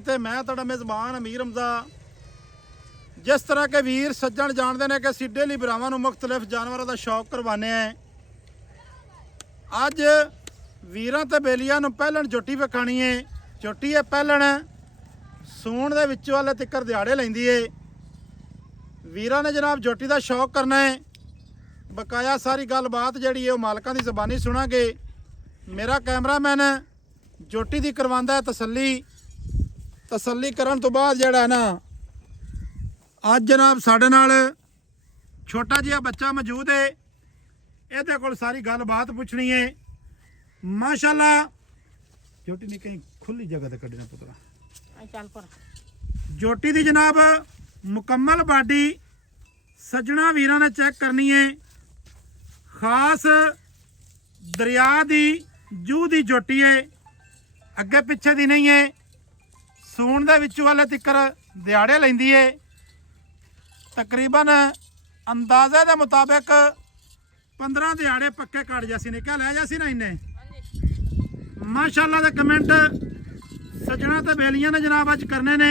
ਤੇ ਮੈਂ ਤੁਹਾਡਾ ਮੇਜ਼ਬਾਨ ਅਮੀਰ ਹਮਜ਼ਾ। जिस तरह के वीर सज्जन जानते हैं कि असीं डेली भरावां नूं मुख्तलिफ जानवरों का शौक करवाने हैं। अज वीरां ते बेलियां नूं पहलण झोटी विखाणी है। झोटी है पहलण सूण दे विच वाले तिक्कर दिहाड़े लैंदी है। वीरां ने जनाब झोटी का शौक करना है। बकाया सारी गलबात जिहड़ी है मालकां दी ज़बानी सुणांगे। मेरा कैमरामैन झोटी दी करवांदा है तसल्ली करन तो बाद जिहड़ा है ना ਅੱਜ जनाब साढ़े नाल छोटा जिहा बच्चा मौजूद है। ਇਹਦੇ ਕੋਲ सारी गलबात पुछनी है। माशाअल्लाह झोटी नहीं कहीं खुली जगह ते कढ़ना पुत्रा। झोटी दी जनाब मुकम्मल बाडी सज्जणा वीरां ने चेक करनी है। खास दरिया दी जूह दी झोटी है, अगे पिछे दी नहीं है। सूण दे विच वाले तिक्कर दिहाड़े लैंदी है। तकरीबन अंदाजे के मुताबिक 15 दिहाड़े पक्के कट जासी ने क्या लै जासी ना इन्हें। माशाअल्लाह दे कमेंट सज्जणा ते बेलियां ने जनाब अज करने ने।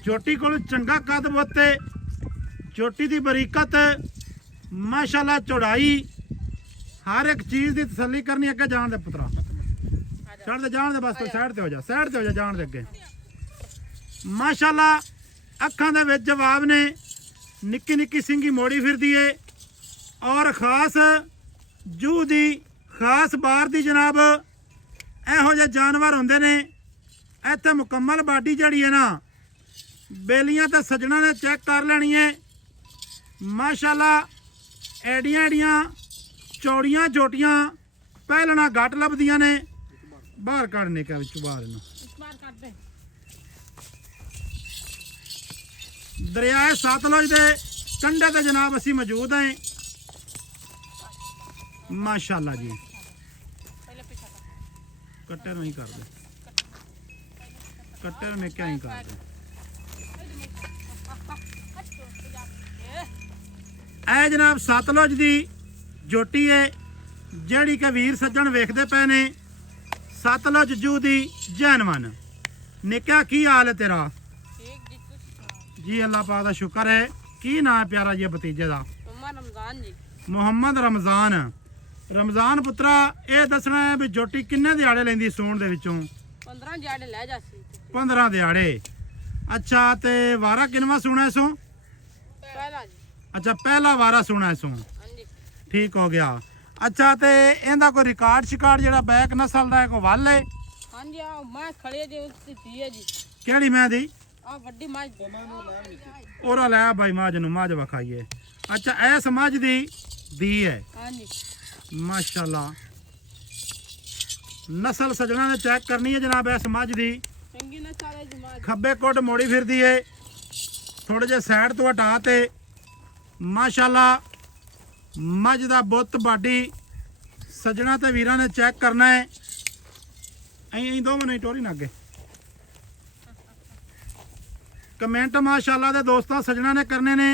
झोटी कोल चंगा कद बोते, झोटी की बरीकत, माशाअल्लाह चौड़ाई, हर एक चीज़ की तसल्ली करनी। अगे जान दे पुत्रा, छड़ दे जान दे, बस साइड ते हो जा, साइड ते हो जा, जान दे अगे। माशाअल्लाह अखां दे विच जवाब ने। निक्की निक्की सिंगी मोड़ी फिरदी है और खास जूह दी खास बार दी जनाब इहो जिहे जानवर होंदे ने। इत्थे मुकम्मल बाडी जिहड़ी है ना बेलियां ते सज्जणा ने चेक कर लैनी है। माशाअल्लाह एडियां एडियां चौड़ियां झोटियां पहलना घट लभदियां ने। बाहर कढ़ने का विच बाहर इन्हूं दरियाए सतलुज के कंढे ते जनाब असी मौजूद हैं। माशाअल्लाह जी कट्टे नहीं कर दे, कट्टे में क्या ही कर दे। ऐ जनाब सतलुज की झोटी है जिहड़ी कि वीर सज्जण वेखदे पे ने। सतलुज जूह दी जैनवन। निक्का की हाल है तेरा? जी अल्लाह पाक दा शुक्र है। की नाम है प्यारा जी भतीजे दा? मुहम्मद रमजान। रमजान पुत्रा ये दसना है भी झोटी किन्ने दिहाड़े लैंदी सूण दे विचों? 15 दिहाड़े लै जासी। 15 दिहाड़े। अच्छा ते वारा किनवा सूणा है सो? पहला जी। अच्छा पहला वारा सूणा है सो। ठीक हो गया। अच्छा ते इहदा कोई रिकॉर्ड शिकार्ड जेड़ा बैक नस्ल दा है कोई वल है? हां जी आ मैं खड़े जे उसकी दी है जी। केड़ी मैं दी? आ वड्डी माज ओरा लै भाई माज नूं माज वखाइए। अच्छा ऐस मझ दी दी है। हां जी माशाअल्लाह नस्ल सजना ने चेक करनी है जनाब। इस मझ दी चंगी ना सारे जमात खब्बे कोट मोड़ी फिरदी है। थोड़े जे साइड तो हटा ते माशाअल्लाह मझ दा बुत बाडी सजना ते वीरां ने चेक करना है। अं दो मिनट टोरी ना अगे कमेंट माशाअल्लाह दे दोस्तों सजना ने करने ने।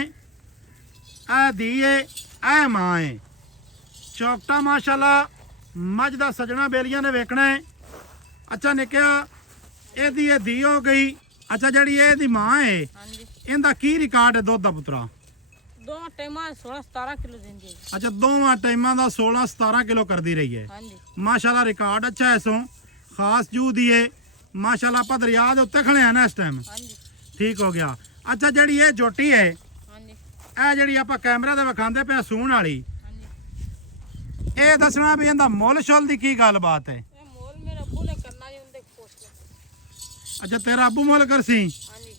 ऐ दी है ऐ मां है। चौकटा माशाअल्लाह मझ दा सजना बेलियां ने वेखना है। अच्छा निक्या एदी दी हो गई। अच्छा जड़ी ए दी मां है हां जी इनदा की रिकॉर्ड है दुध दा पुत्रा? दो टाइम 16-17 किलो देंदी है। अच्छा दोवां टाइमां दा 16-17 किलो कर दी रही है। हां जी माशाअल्लाह रिकॉर्ड अच्छा है। सो खास जूह दी है माशाअल्लाह। आप दरिया दे उत्ते खड़े हैं ना इस टाइम। हां जी ठीक हो गया। अच्छा जड़ी ये झोटी है हां जी ए जड़ी आप कैमरा दे विखांदे पे सूण वाली हां जी ये दसना भी इहदा मुल शुल दी की गल बात है? ए मोल मेरे अब्बू ने करना जी उनदे पोस्ट ले। अच्छा तेरा अब्बू मुल करसी? हां जी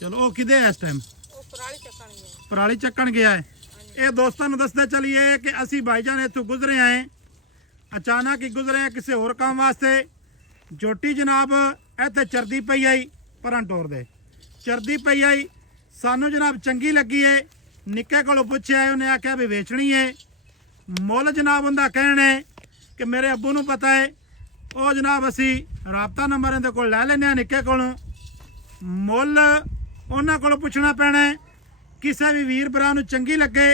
चलो वो किदे है इस टाइम? ओ पराली चक्कण गया। पराली चक्कन गया है। ये दोस्तों नूं दसदे चलिए कि असी भाईजान इत्थों गुजरे आए। अचानक ही गुजरे हैं किसी होर काम वास्ते। झोटी जनाब इत्थे चरदी पई आई परन टोर दे चरदी पई आई। सानू जनाब चंगी लगी है। निक्के कोलों पुछया उन्हें आख्या भी वेचनी है। मुल जनाब उनका कहना है कि मेरे अब्बू नूं पता है। वो जनाब असी राबता नंबर इहदे कोल लै लैने निक्के कोलों। मुल उन्हां कोलों पुछना पैना है। किसी भी वीर भरा नूं चंगी लगे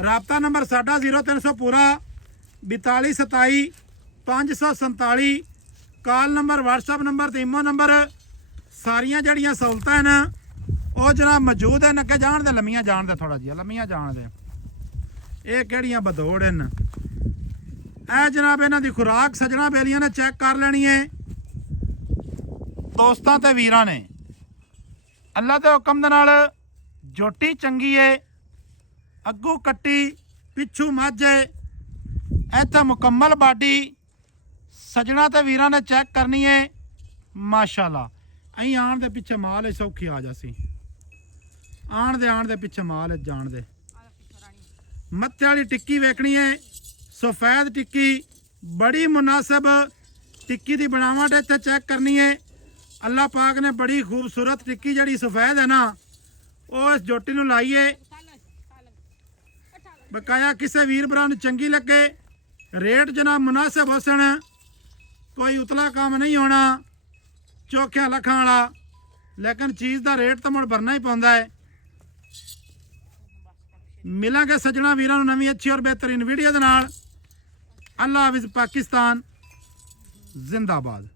राबता नंबर साडा 0300 पूरा 42 27 547 ਕਾਲ ਨੰਬਰ WhatsApp ਨੰਬਰ ਤੇ ਈਮੋ ਨੰਬਰ ਸਾਰੀਆਂ ਜਿਹੜੀਆਂ ਸਹੂਲਤਾਂ ਨੇ ਉਹ ਜਨਾਬ ਮੌਜੂਦ ਹਨ। ਅੱਗੇ ਜਾਣ ਦੇ ਲੰਮੀਆਂ ਜਾਣ ਦੇ ਥੋੜਾ ਜਿਹਾ ਲੰਮੀਆਂ ਜਾਣ ਦੇ ਇਹ ਕਿਹੜੀਆਂ ਬਦੌੜ ਹਨ। ਇਹ ਜਨਾਬ ਇਹਨਾਂ ਦੀ ਖੁਰਾਕ ਸੱਜਣਾ ਬੇਲੀਆਂ ਨੇ ਚੈੱਕ ਕਰ ਲੈਣੀ ਹੈ ਦੋਸਤਾਂ ਤੇ ਵੀਰਾਂ ਨੇ। ਅੱਲਾ ਦੇ ਹੁਕਮ ਦੇ ਨਾਲ ਜੋਟੀ ਚੰਗੀ ਏ, ਅੱਗੂ ਕੱਟੀ ਪਿੱਛੂ ਮੱਝ ਏ, ਇੱਥੇ ਮੁਕੰਮਲ ਬਾਡੀ ਸੱਜਣਾ ਤੇ ਵੀਰਾਂ ਨੇ ਚੈੱਕ ਕਰਨੀ ਏ ਮਾਸ਼ਾਅੱਲਾ। ਅਸੀਂ ਆਣ ਦੇ ਪਿੱਛੇ ਮਾਲ ਸੌਖੀ ਆ ਜਾਸੀ, ਆਣ ਦੇ ਪਿੱਛੇ ਮਾਲ ਜਾਣ ਦੇ। ਮੱਥੇ ਵਾਲੀ ਟਿੱਕੀ ਵੇਖਣੀ ਏ, ਸਫੈਦ ਟਿੱਕੀ ਬੜੀ ਮੁਨਾਸਿਬ ਟਿੱਕੀ ਦੀ ਬਣਾਵਟ ਇੱਥੇ ਚੈੱਕ ਕਰਨੀ ਏ। ਅੱਲਾਹ ਪਾਕ ਨੇ ਬੜੀ ਖੂਬਸੂਰਤ ਟਿੱਕੀ ਜਿਹੜੀ ਸਫੈਦ ਹੈ ਨਾ ਉਹ ਇਸ ਜੋਟੀ ਨੂੰ ਲਾਈਏ। ਬਕਾਇਆ ਕਿਸੇ ਵੀਰ ਭਰਾ ਨੂੰ ਚੰਗੀ ਲੱਗੇ, ਰੇਟ ਜਨਾਬ ਮੁਨਾਸਿਬ ਹੁਸਨ, ਕੋਈ ਉਤਲਾ ਕੰਮ ਨਹੀਂ ਹੋਣਾ ਚੋਖਿਆਂ ਲੱਖਾਂ ਵਾਲਾ, ਲੇਕਿਨ ਚੀਜ਼ ਦਾ ਰੇਟ ਤਾਂ ਮੁੜ ਭਰਨਾ ਹੀ ਪੈਂਦਾ ਹੈ। ਮਿਲਾਂਗੇ ਸੱਜਣਾ ਵੀਰਾਂ ਨੂੰ ਨਵੀਂ ਅੱਛੀ ਔਰ ਬਿਹਤਰੀਨ ਵੀਡੀਓ ਦੇ ਨਾਲ। ਅੱਲਾ ਹਾਫਿਜ਼, ਪਾਕਿਸਤਾਨ ਜ਼ਿੰਦਾਬਾਦ।